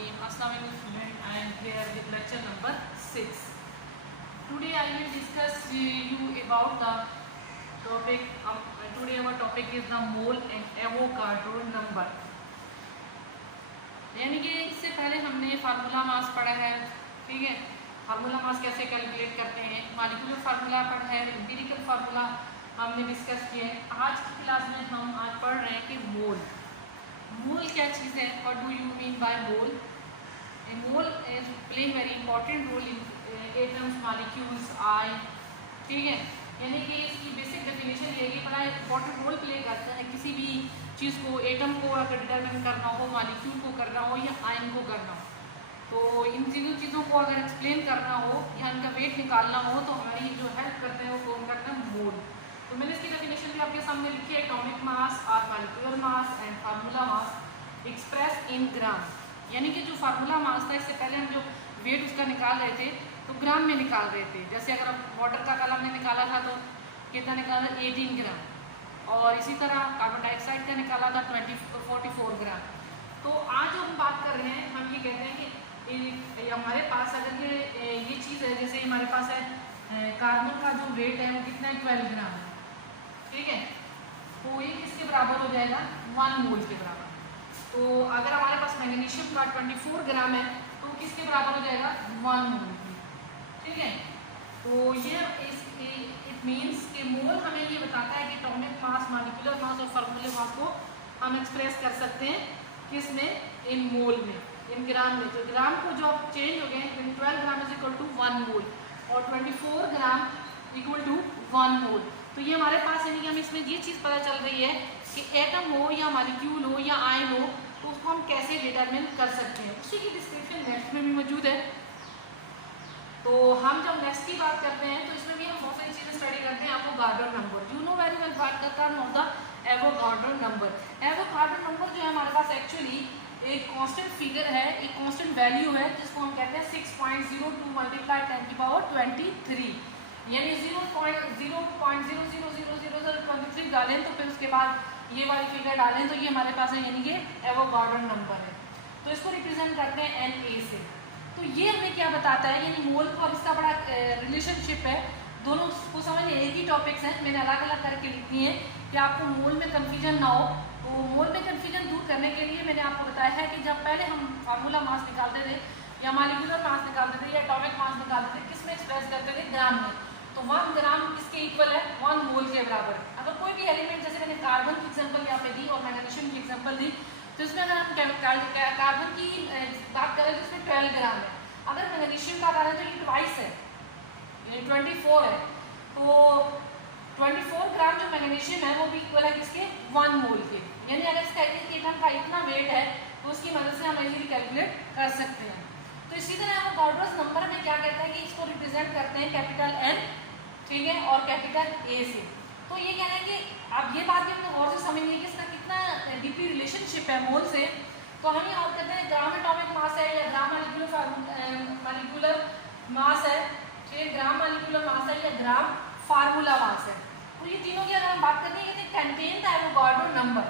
Assalamualaikum student. I am here with lecture number 6. Today I will discuss you about the topic. Today our topic is the mole and Avogadro number. यानी कि इससे पहले हमने formula mass पढ़ा है, ठीक है। फार्मूला मास कैसे कैलकुलेट करते हैं, मॉलिक्यूलर फार्मूला पढ़ा है, एम्पिरिकल फार्मूला हमने डिस्कस किए हैं। आज की क्लास में हम आज पढ़ रहे हैं कि मोल क्या चीज़ है, what do you mean by mole. A mole is playing very important role in atoms, molecules, आई, ठीक है। यानी कि इसकी बेसिक डेफिनेशन ये है कि बड़ा इंपॉर्टेंट रोल प्ले करता है किसी भी चीज़ को, एटम को अगर डिटरमिन करना हो, मॉलिक्यूल को करना हो या आयन को करना हो, तो इन तीनों चीज़ों को अगर एक्सप्लेन करना हो या इनका वेट निकालना हो तो हमारी जो हेल्प करते हैं वो कौन करता है, मोल। तो मैंने इसकी डेफिनेशन भी आपके सामने लिखी है, एटॉमिक मास और molecular mass and formula mass express in gram. यानी कि जो फार्मूला मास था, इससे पहले हम जो वेट उसका निकाल रहे थे तो ग्राम में निकाल रहे थे। जैसे अगर आप वाटर का कल हमने निकाला था तो कितना निकाला, 18 ग्राम, और इसी तरह कार्बन डाइऑक्साइड का निकाला था 44 ग्राम। तो आज जो हम बात कर रहे हैं, हम ये कहते हैं कि हमारे पास अगर ये चीज़ है, जैसे हमारे पास है कार्बन का जो वेट है वो कितना है, 12 ग्राम है, ठीक है। तो ये किसके बराबर हो जाएगा, 1 मोल के बराबर। तो अगर हमारे पास मैग्नीशियम का 24 ग्राम है तो किसके बराबर हो जाएगा, 1 मोल की, ठीक है। तो ये इट मीन्स कि मोल हमें ये बताता है कि एटॉमिक मास, मॉलिक्यूलर मास और फार्मूला मास को हम एक्सप्रेस कर सकते हैं किस में, इन मोल में, इन ग्राम में। तो ग्राम को जो आप चेंज हो गए, 12 ग्राम इज इक्वल टू 1 मोल और 24 ग्राम इक्वल टू 1 मोल। तो ये हमारे पास यानी कि हमें इसमें ये चीज़ पता चल रही है कि एटम हो या मॉलिक्यूल हो या आयन हो तो उसको हम कैसे डिटरमिन कर सकते हैं। उसी की डिस्क्रिप्शन नेक्स्ट में भी मौजूद है। तो हम जब नेक्स्ट की बात करते हैं तो इसमें भी हम बहुत सारी चीज़ें स्टडी करते हैं। Avogadro number, you know very well what the term of the Avogadro number. Avogadro number जो है हमारे पास एक्चुअली एक कांस्टेंट फिगर है, एक कांस्टेंट वैल्यू है जिसको हम कहते हैं 6.02 मल्टीप्लाई 10 की पावर 23, यानी 0.000023 डालें तो फिर उसके बाद ये वाली फिगर डालें तो ये हमारे पास है, यानी कि एवोगाड्रो नंबर है। तो इसको रिप्रेजेंट करते हैं Na से। तो ये हमें क्या बताता है, यानी मोल को और इसका बड़ा रिलेशनशिप है, दोनों को समझ एक ही टॉपिक्स हैं, मैंने अलग अलग करके लिखी है कि आपको मोल में कन्फ्यूजन ना हो। तो मोल में कन्फ्यूजन दूर करने के लिए मैंने आपको बताया है कि जब पहले हम फार्मूला मास निकालते थे या मॉलिक्यूलर मास निकालते थे या एटॉमिक मास निकालते थे, किस में एक्सप्रेस करते थे, ग्राम में। तो 1 ग्राम किसके इक्वल है, 1 मोल के बराबर। अगर कोई भी एलिमेंट, जैसे मैंने कार्बन की एग्जांपल यहाँ पे दी और मैग्नीशियम की एग्जांपल दी, तो इसमें अगर हम कार्बन की बात करें तो इसमें 12 ग्राम है। अगर मैग्नीशियम का करें तो ये ट्वाइस है, ये 24 है। तो 24 ग्राम जो मैग्नीशियम है वो भी इक्वल है किसके, 1 मोल के। यानी अगर इसका एटम का इतना वेट है तो उसकी मदद से हम इजीली कैलकुलेट कर सकते हैं। तो इसी तरह एवोगाड्रो नंबर में क्या कहते हैं कि इसको रिप्रेजेंट करते हैं कैपिटल N, ठीक है, और कैपिटल A से। तो ये कहना है कि आप ये बात भी अपने गौर से समझिए कि इसका कितना डीपली रिलेशनशिप है मोल से। तो हम ये बात करते हैं ग्राम एटॉमिक मास है या ग्राम मॉलिक्यूलर मास है, ठीक है, ग्राम मॉलिक्यूलर मास है या ग्राम फार्मूला मास है। तो ये तीनों की अगर हम बात करते हैं, ये कंटेन द एवोगाड्रो नंबर।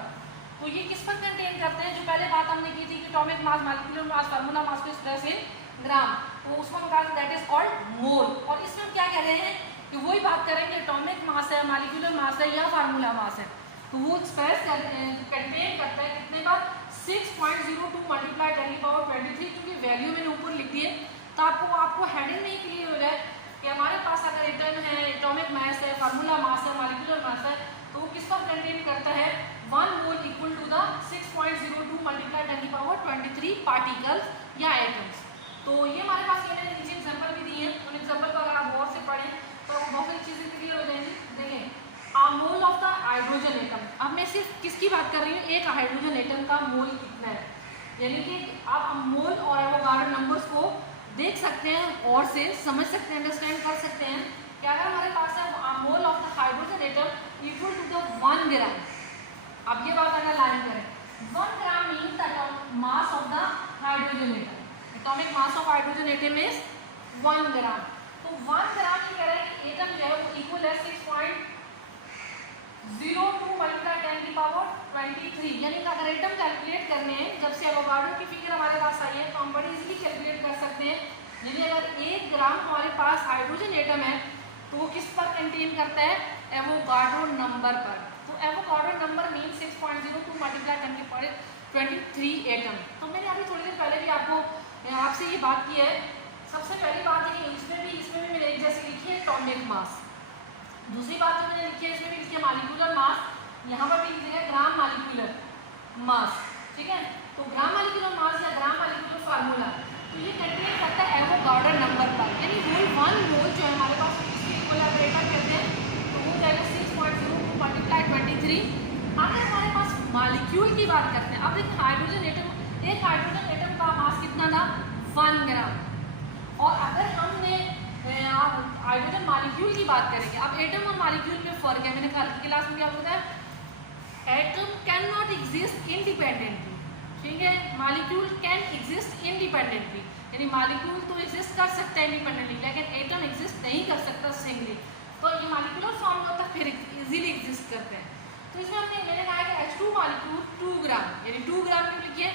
तो ये किस पर कंटेन करते हैं, जो पहले बात हमने की थी कि एटॉमिक मास, मॉलिक्यूलर मास, फार्मूला मास को एक्सप्रेस इन ग्राम, तो उसको हम कहा दैट इज कॉल्ड मोल। और इसमें हम क्या कह रहे हैं कि वही बात करेंगे, एटॉमिक मास है, मॉलिक्यूलर मास है या फार्मूला मास है, तो वो एक्सप्रेस कंटेन करता है कितने का, 6.02 मल्टीप्लाई 10 की पावर 23, क्योंकि वैल्यू मैंने ऊपर लिख दी है तो आपको हेडिंग नहीं क्लियर हो जाए कि हमारे पास अगर एटम है, एटॉमिक मास है, फार्मूला मास है, मॉलिक्यूलर मास है, तो वो किस पर कंटेन करता है, 1 mole equal to the 6.02 multiply 10 की पावर 23 पार्टिकल्स या एटम्स। तो ये हमारे पास ये मैंने नीचे एग्जांपल भी दी है, उन एग्जांपल को अगर आप गौर से पढ़ें तो बहुत सारी चीज़ें क्लियर हो जाएंगी। देखें, मोल ऑफ द हाइड्रोजन एटम, अब मैं सिर्फ किसकी बात कर रही हूँ, एक हाइड्रोजन एटम का मोल कितना है। यानी कि आप मोल और एवोगाड्रो नंबर्स को देख सकते हैं और से समझ सकते हैं, अंडरस्टैंड कर सकते हैं कि अगर हमारे पास है mole of the hydrogen atom equal to the 1 gram. अब ये बात अगर लाइन करें, 1 gram means the mass of the hydrogen atom, atomic mass of hydrogen atom is 1 gram. तो 1 ग्राम की कह रहे हैं कि एटम जो है वो इक्वल है 6.02 मल्टीप्लाई 10 की पावर 23, यानी अगर एटम कैलकुलेट करने हैं, जब से एवोगाड्रो की फिगर हमारे पास आई है तो हम बड़ी इजीली कैलकुलेट कर सकते हैं। यानी अगर 1 ग्राम हमारे पास हाइड्रोजन एटम है तो वो किस पर कंटेन करता है, एवोगाड्रो नंबर पर। तो Avogadro number mean 6.02 multiply 10⁻23 atom. तो मैंने अभी थोड़ी देर पहले भी आपसे ये बात की है। सबसे पहली बात है इसमें भी मैंने एक जैसे लिखी है एटॉमिक मास। दूसरी बात जो मैंने लिखी है इसमें भी लिखी है मॉलिक्यूलर मास, यहाँ पर भी लिखी है ग्राम मॉलिक्यूलर मास, ठीक है। तो ग्राम मॉलिक्यूलर मास या ग्राम मॉलिक्यूलर फार्मूला तो ये कंटेन करता है एवोगाड्रो नंबर पर, यानी होल 1 मोल जो है हमारे पास इसके कोलैबोरेटर कहते हैं, तो वो जाएगा 6.02 मल्टीप्लाई 23। अगर हमारे पास मॉलिक्यूल की बात करते हैं, अब देखिए हाइड्रोजन एटम, एक हाइड्रोजन एटम का मास कितना था, 1 ग्राम। और अगर हमने हाइड्रोजन मॉलिक्यूल की बात करेंगे, अब एटम और मॉलिक्यूल में फर्क है। मैंने कल की क्लास में क्या बताया, atom can not exist independently, ठीक है, मॉलिक्यूल कैन एग्जिस्ट इंडिपेंडेंटली, यानी मॉलिक्यूल तो एग्जिस्ट कर सकता है इंडिपेंडेंटली, लेकिन एटम एग्जिस्ट नहीं कर सकता सिंगली। तो ये मॉलिक्यूलर फॉर्म होता है, फिर इजीली एग्जिस्ट करते हैं। तो इसमें मैंने कहा कि H2 मॉलिक्यूल 2 ग्राम, यानी 2 ग्राम क्यों लिखिए,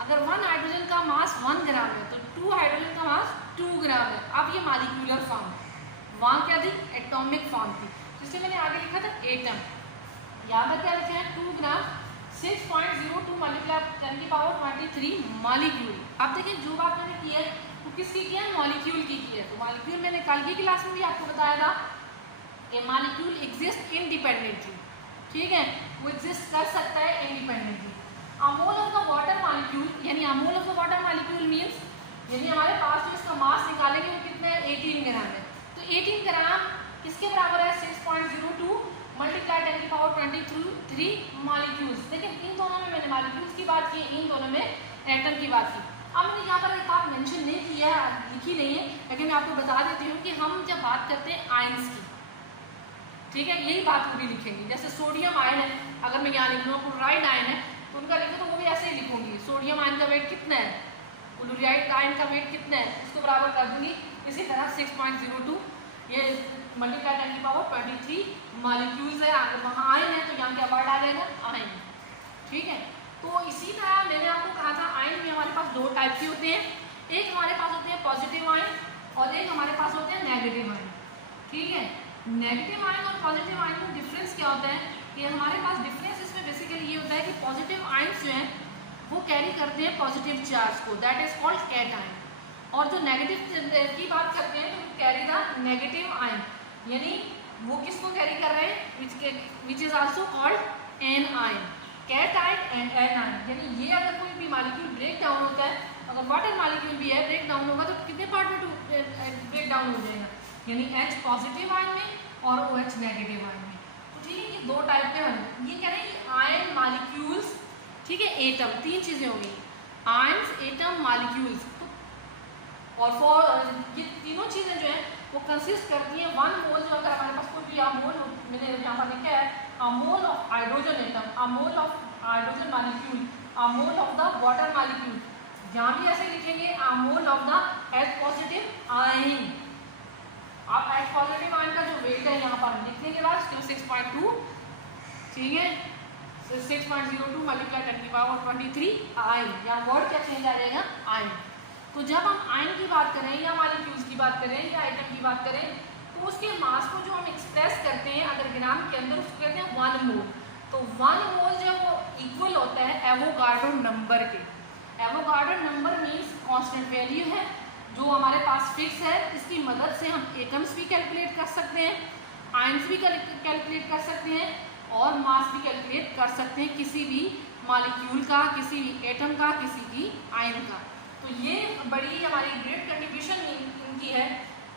अगर 1 हाइड्रोजन का मास 1 ग्राम है तो 2 हाइड्रोजन का मास 2 ग्राम है। अब ये मॉलिक्यूलर फॉर्म, वहाँ क्या थी, एटॉमिक फॉर्म थी, जिससे मैंने आगे लिखा था एटम। यहाँ पर क्या लिखे हैं, 2 ग्राम 6.02 मल्टीप्लाई 10⁻23 मॉलिक्यूल। अब देखिए जो बात मैंने की है वो किसकी की है, मॉलिक्यूल की है। तो मॉलिक्यूल मैंने कल की क्लास में भी आपको बताया था कि मॉलिक्यूल एग्जिस्ट इंडिपेंडेंटली, ठीक है, वो एग्जिस्ट कर सकता है independently. A mole of the water molecule, यानी a mole of the water molecule means यानी हमारे पास जो इसका मास निकालेंगे वो कितना है, 18 ग्राम है। तो 18 ग्राम किसके बराबर है, 6.02 मल्टीप्लाई 10⁻23 मॉलिक्यूल्स। लेकिन इन दोनों में मैंने मॉलिक्यूल्स की बात की, इन दोनों में एटम की बात की। अब मैंने यहाँ पर एक बात मेंशन नहीं की है, लिखी नहीं है, लेकिन मैं आपको बता देती हूँ कि हम जब बात करते हैं आयंस की, ठीक है, यही बात पूरी लिखेंगे। जैसे सोडियम आयन है, अगर मैं यहाँ लिख लूँ क्लोराइड आयन है तो उनका लिखूँ तो वो भी ऐसे ही लिखूंगी, सोडियम आयन का वेट कितना है, क्लोराइड आयन का वेट कितना है, इसको बराबर कर दूंगी। इसी तरह 6.02 ये मल्टीप्लाई 10⁻23 मॉलिक्यूल्स है, अगर वहाँ आयन है तो यहाँ क्या वर्ड आ जाएगा, आयन, ठीक है। तो इसी तरह मैंने आपको कहा था आयन में हमारे पास 2 टाइप के होते हैं, एक हमारे पास होते हैं पॉजिटिव आयन और एक हमारे पास होते हैं नेगेटिव आयन, ठीक है। नेगेटिव आयन और पॉजिटिव आयन में डिफरेंस क्या होता है कि हमारे पास डिफरेंस इसमें बेसिकली ये होता है कि पॉजिटिव आयन्स जो हैं वो कैरी करते हैं पॉजिटिव चार्ज को, that is called cation, और जो नेगेटिव की बात करते हैं तो कैरी द नेगेटिव आयन, यानी वो किसको कैरी कर रहे हैं, which is also called anion, cation and anion. यानी ये अगर कोई भी मॉलिक्यूल ब्रेक डाउन होता है, अगर वाटर मॉलिक्यूल भी है ब्रेक डाउन होगा तो कितने पार्ट में ब्रेक डाउन हो जाएगा, यानी H पॉजिटिव आयन में और OH नेगेटिव आयन में। तो ठीक है, ये 2 टाइप के बने। ये कह रहे हैं कि आयन मॉलिक्यूल्स, ठीक है, एटम, 3 चीजें हो गई, आयंस, एटम, मॉलिक्यूल्स। और ये तीनों चीजें जो हैं वो कंसिस्ट करती हैं 1 मोल, जो अगर हमारे पास कोई भी अमोल, मैंने यहाँ पर लिखा है Amol of hydrogen atom, Amol of hydrogen molecule, Amol of the water molecule, यहाँ भी ऐसे लिखेंगे Amol of the H positive ion. आप H पॉजिटिव आयन का जो वेट है यहाँ पर लिखने के बाद 6.2, ठीक है, 6.02 मल्टीप्लाई 10⁻23 आयन, यहाँ वर्ड क्या चेंज आ जाएगा, आयन। तो जब हम आयन की बात करें या मॉलिक्यूल्स की बात करें या आइटम की बात करें तो उसके मास को जो हम एक्सप्रेस करते हैं अगर ग्राम के अंदर, उसको कहते हैं 1 मोल। तो 1 मोल जो वो इक्वल होता है एवोगाड्रो नंबर के। Avogadro number means constant value है जो हमारे पास फिक्स है, इसकी मदद से हम एटम्स भी कैलकुलेट कर सकते हैं, आयंस भी कैलकुलेट कर सकते हैं और मास भी कैलकुलेट कर सकते हैं किसी भी मॉलिक्यूल का, किसी भी एटम का, किसी भी आयन का। तो ये बड़ी हमारी ग्रेट कंट्रीब्यूशन इनकी है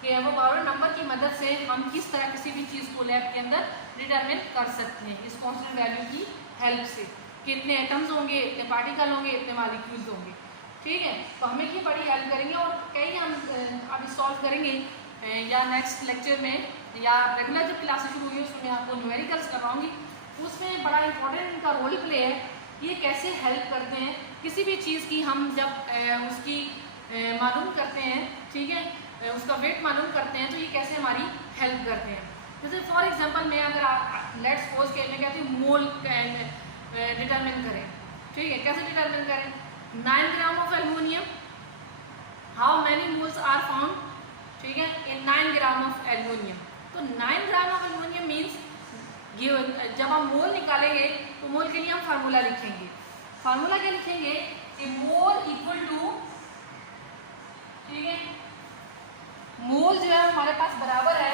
कि एवोगाड्रो नंबर की मदद से हम किस तरह किसी भी चीज़ को लैब के अंदर डिटरमिन कर सकते हैं इस कांस्टेंट वैल्यू की हेल्प से, कितने एटम्स होंगे, इतने पार्टिकल होंगे, इतने मॉलिक्यूल्स होंगे, ठीक है। तो हमें ये बड़ी हेल्प करेंगे और कई हम अभी सॉल्व करेंगे या नेक्स्ट लेक्चर में या रेगुलर जब क्लासेस शुरू होगी उसमें आपको न्यूमेरिकल्स करवाऊंगी, उसमें बड़ा इंपॉर्टेंट इनका रोल प्ले है, ये कैसे हेल्प करते हैं किसी भी चीज़ की हम जब उसकी मालूम करते हैं, ठीक है, उसका वेट मालूम करते हैं तो ये कैसे हमारी हेल्प करते हैं। जैसे फॉर एग्जांपल मैं अगर लेट्स सपोज के मैं कहती हूँ मोल डिटरमिन करें, ठीक है। कैसे डिटरमिन करें? 9 gram of aluminium, how many moles are found, ठीक है, इन 9 ग्राम ऑफ एल्युमिनियम। तो 9 ग्राम ऑफ एल्युमिनियम मीन्स जब हम मोल निकालेंगे तो मोल के लिए हम फार्मूला लिखेंगे। फार्मूला क्या लिखेंगे कि मोल इक्वल टू, ठीक है, मोल जो है हमारे पास बराबर है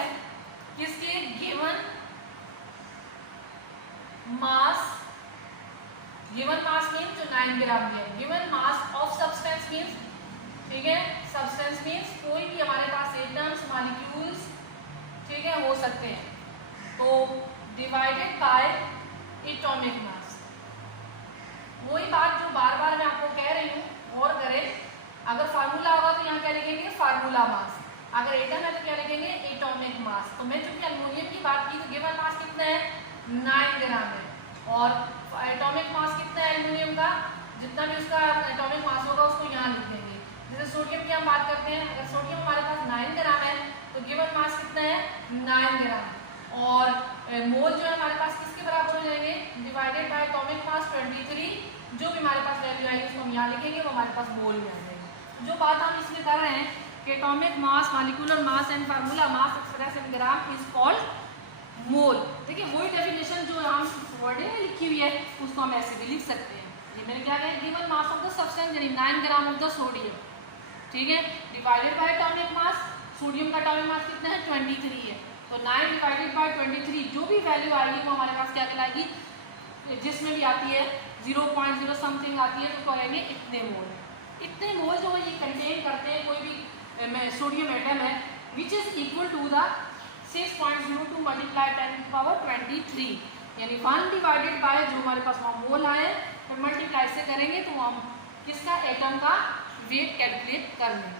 किसके? Given mass, given mass means जो 9 ग्राम है, given mass of substance means, ठीक है, सब्सटेंस मीन्स कोई भी हमारे पास एटम्स, मॉलिक्यूल्स, ठीक है, हो सकते हैं। तो डिवाइडेड बाय एटॉमिक मास, वही बात जो बार बार मैं आपको कह रही हूँ, गौर करें। अगर फार्मूला होगा तो यहाँ क्या लिखेंगे? Formula mass. अगर एटम है तो क्या लिखेंगे? Atomic mass. तो मैं चूंकि एल्युमिनियम की बात की तो गिवन मास कितना है? 9 ग्राम है, और एटॉमिक मास कितना है एल्युमिनियम का? जितना भी उसका एटॉमिक मास होगा उसको यहाँ लिख देंगे। जैसे सोडियम की हम बात करते हैं, अगर सोडियम हमारे पास 9 ग्राम है तो गिवन मास कितना है? 9 ग्राम। और मोल जो है हमारे पास किसके बराबर हो जाएंगे? डिवाइडेड बाय एटॉमिक मास 23, जो भी हमारे पास वैल्यू आएगी उसको हम यहाँ लिखेंगे, वो हमारे पास मोल में आ जाएगी। जो बात हम इसमें कर रहे हैं कि atomic mass, molecular mass and formula mass express in gram is called mole. देखिए वही डेफिनेशन जो हम वर्डिंग में लिखी हुई है उसको हम ऐसे भी लिख सकते हैं। ये मैंने क्या कहा? Given mass of the substance यानी 9 ग्राम ऑफ द सोडियम, ठीक है, divided by atomic mass. Sodium का एटॉमिक मास कितना है? 23 है। तो 9 डिवाइडेड बाय 23, जो भी वैल्यू आएगी वो हमारे पास क्या कहलाएगी? जिसमें भी आती है 0.0 समथिंग आती है तो कहेंगे इतने मोल। इतने मोल जो है ये कंटेन करते हैं कोई भी सोडियम एटम है, which is equal to the 6.02 multiply 10⁻23, यानी 1 डिवाइडेड बाय जो हमारे पास वहाँ मोल आए, फिर मल्टीप्लाई से करेंगे तो हम किसका? एटम का वेट कैलकुलेट कर लें।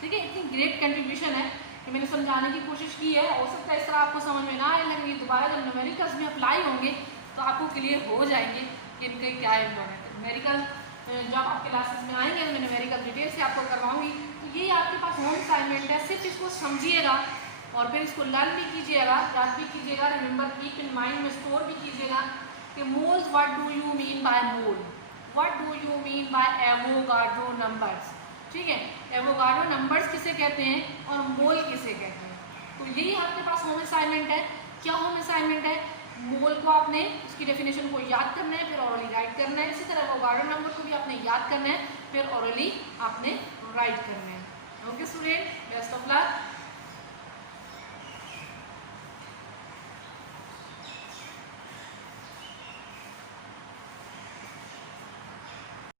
ठीक है, इतनी ग्रेट कंट्रीब्यूशन है कि मैंने समझाने की कोशिश की है। हो सकता है इस तरह आपको समझ में ना आए, लेकिन ये दोबारा जब न्यूमेरिकल्स में अप्लाई होंगे तो आपको क्लियर हो जाएंगे कि इनके क्या इम्पोर्टेंट है। न्यूमेरिकल जब आपके क्लासेस में आएंगे तो मैं न्यूमेरिकल डिटेल से आपको करवाऊंगी। तो ये आपके पास होम असाइनमेंट है, सिर्फ इसको समझिएगा और फिर इसको लर्न भी कीजिएगा, याद भी कीजिएगा, रिमेंबर कीप इन माइंड में स्टोर भी कीजिएगा कि moles, what do you mean by mole, what do you mean bye Avogadro numbers. ठीक है, एवोगाड्रो नंबर्स किसे कहते हैं और मोल किसे कहते हैं। तो यही आपके पास होम असाइनमेंट है। क्या होम असाइनमेंट है? मोल को आपने उसकी डेफिनेशन को याद करना है, फिर ऑरली राइट करना है। इसी तरह एवोगाड्रो नंबर को भी आपने याद करना है, फिर ऑरली आपने राइट करना है। Okay student, best of luck.